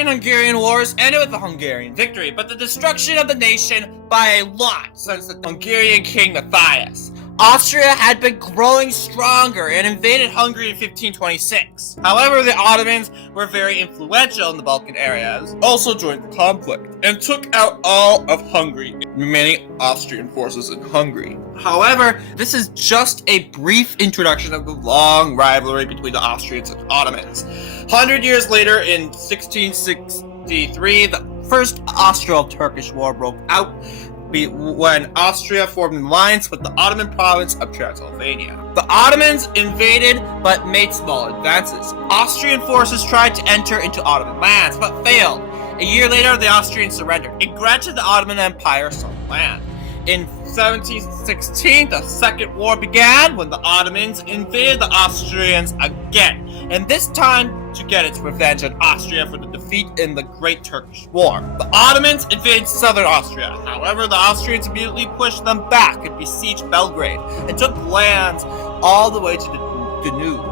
Austrian-Hungarian Wars ended with the Hungarian victory, but the destruction of the nation by a lot since the Hungarian king Matthias. Austria had been growing stronger and invaded Hungary in 1526. However, the Ottomans were very influential in the Balkan areas, also joined the conflict, and took out all of Hungary, many Austrian forces in Hungary. However, this is just a brief introduction of the long rivalry between the Austrians and Ottomans. 100 years later, in 1663, the First Austro-Turkish War broke out when Austria formed an alliance with the Ottoman province of Transylvania. The Ottomans invaded but made small advances. Austrian forces tried to enter into Ottoman lands but failed. A year later, the Austrians surrendered and granted the Ottoman Empire some land. In 1716, the Second War began when the Ottomans invaded the Austrians again, and this time to get its revenge on Austria for the defeat in the Great Turkish War. The Ottomans invaded southern Austria. However, the Austrians immediately pushed them back and besieged Belgrade and took lands all the way to the Danube.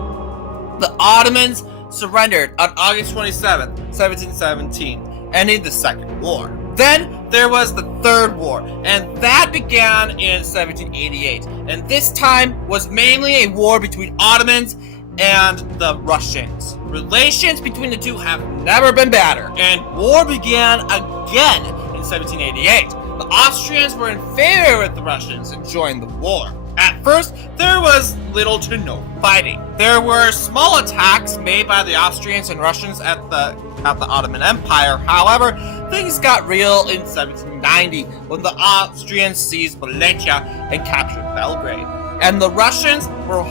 The Ottomans surrendered on August 27, 1717, ending the Second War. Then there was the Third War, and that began in 1788, and this time was mainly a war between Ottomans and the Russians. Relations between the two have never been better, and war began again in 1788. The Austrians were in favor with the Russians and joined the war. At first, there was little to no fighting. There were small attacks made by the Austrians and Russians at the Ottoman Empire. However, things got real in 1790 when the Austrians seized Wallachia and captured Belgrade, and the Russians were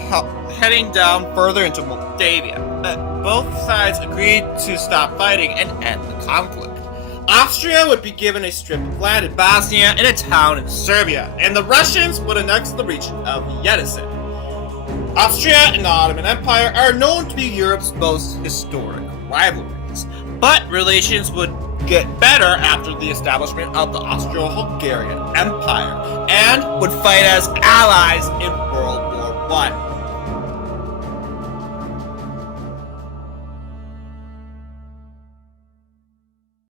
heading down further into Moldavia. Both sides agreed to stop fighting and end the conflict. Austria would be given a strip of land in Bosnia and a town in Serbia, and the Russians would annex the region of Yedison. Austria and the Ottoman Empire are known to be Europe's most historic rivalries, but relations would get better after the establishment of the Austro-Hungarian Empire, and would fight as allies in World War I.